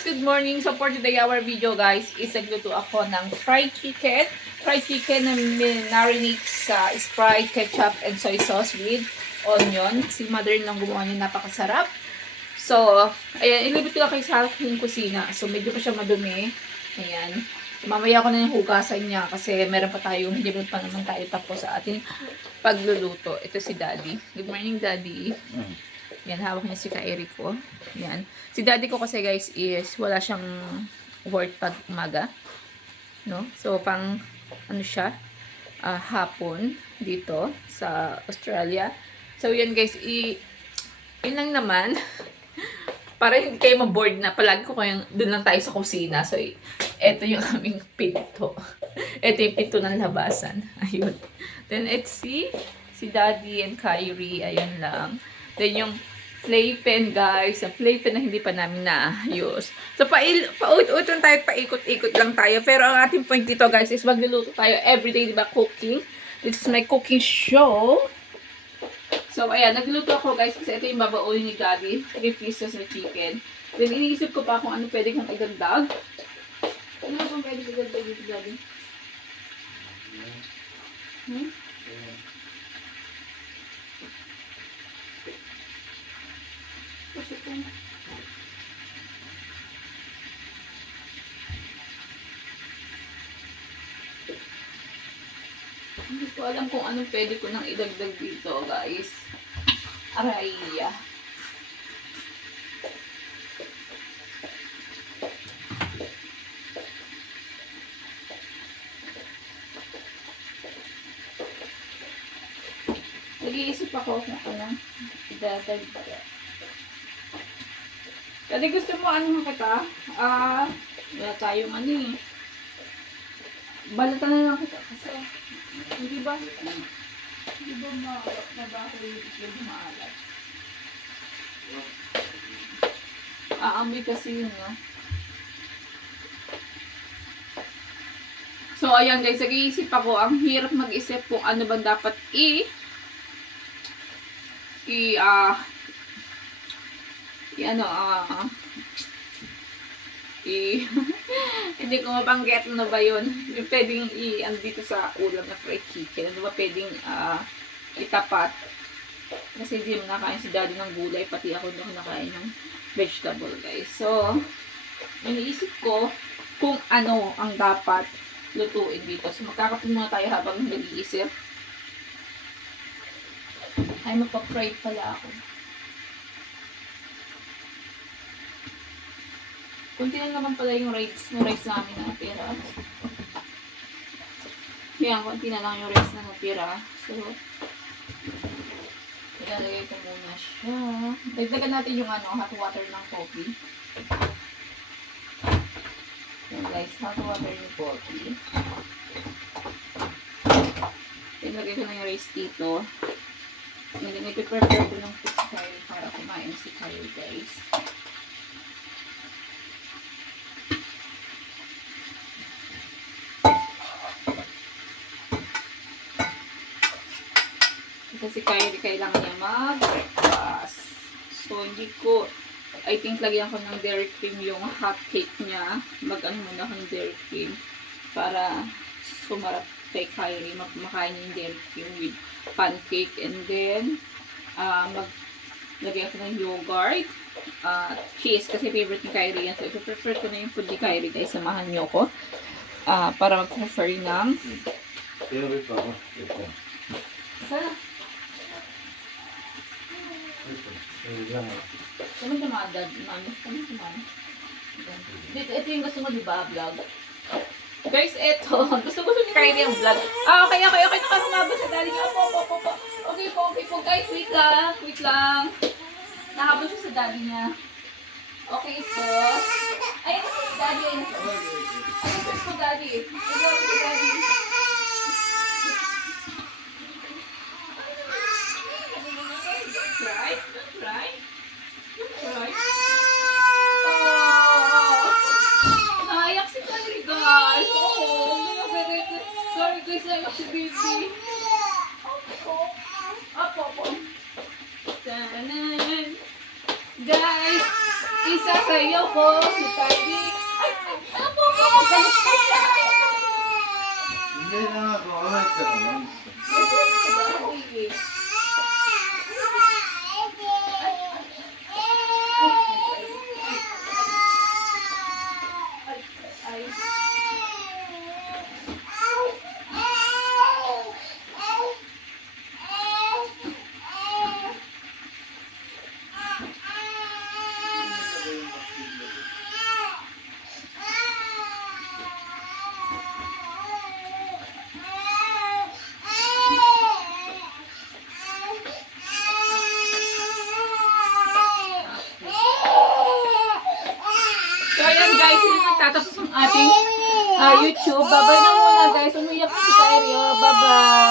guys, good morning. So for today our video guys is nagluto ako ng fried chicken. Fried chicken na marinate sa Sprite, ketchup, and soy sauce with onion. Si mother lang gumawa niya, napakasarap. So, ayan, ilibit ko lang kayo sa aking kusina. So medyo pa siya madumi. Ayan. Mamaya ko na yung hugasan niya kasi meron pa tayong, hindi pa naman tayo tapos sa ating pagluluto. Ito si Daddy. Good morning, Daddy. Yan, hawak niya si Kairi ko. Yan. Si daddy ko kasi guys is wala siyang work pag umaga. No? So, pang ano siya, hapon dito sa Australia. So, yan guys, yun lang naman. Para hindi kayo ma-board na palagi ko kayong doon lang tayo sa kusina. So, eto yung aming pinto. Eto yung pinto ng labasan. Ayun. Then, it's si daddy and Kyrie. Ayun lang. Then yung playpen guys, ang playpen na hindi pa namin naayos. So paut-ut lang tayo, paikot-ikot lang tayo. Pero ang ating point dito guys is magluluto tayo everyday, di ba, cooking. This is my cooking show. So ayan, nagluto ako guys kasi ito yung babaulin ni Daddy, 3 pieces na chicken. Then iniisip ko pa kung ano pwede kong idagdag. Ano ba kung pwede kong idagdag dito, Daddy? Hindi ko alam kung anong pwede ko nang idagdag dito, guys. Araya. Nag-iisip ako kung anong idadagdag. Kasi gusto mo ano kita? Wala tayong ano eh. Balatan na lang kita kasi hindi ba mabaho yung maalat? Aamoy kasi yun, no? So, ayan guys, nag-iisip ako. Ang hirap mag-isip kung ano bang dapat hindi ko mabanggit ano ba yun. Yung pwedeng dito sa ulam na fried chicken. Ano ba pwedeng itapat. Kasi hindi mo nakain si daddy ng gulay. Pati ako hindi ako nakain ng vegetable guys. So, iniisip ko kung ano ang dapat lutuin dito. So, magkakape muna tayo habang nag-iisip. Ay, magpa-fry pala ako. Kunti lang naman pala yung rice namin na natira. Yan, kunti na lang yung rice na natira. So, ilalagay ko muna siya. Dagdagan natin yung hot water ng coffee. Yan guys, hot water yung coffee. Ilagay ko na yung rice dito. Nag-prepare ko ng fish curry para kumain si Kyrie guys. Kasi kailangan niya mag-breakfast. So, I think lagyan ko ng dairy cream yung hot cake niya. Mag-ano muna ko ng dairy cream para sumarap kay Kyrie. Makain niya yung dairy cream with pancake. And then, maglagay ako ng yogurt, cheese, kasi favorite ni Kyrie yan. So, i-prefer ko na yung food ni Kyrie, guys. Samahan niyo ko. Para mag-prefer ng favorite pa ako. Saan tumadad? Saan tumadad? Ito yung gusto mo, di ba, vlog? Guys, ito. Gusto ni Kyrie ang vlog. Okay. Nakahumaba sa daddy niya. Opo. Okay po. Guys, wait lang. Nahabol siya sa daddy niya. Okay po. Ayun na si daddy. Ayun po, daddy. Ayun si daddy. Right? Naiyak si Kyrie, guys. Sorry guys, naiyak si baby. Opo. Tanan. Guys, isa sa iyo ko, si Kylie. Ay, ano po? Galit po siya. Hindi na ako. Alay ka naman. Ay, so ayan guys, hindi magtatapos ang ating YouTube. Bye-bye na muna guys. Umiyak si Kyrie. Bye-bye.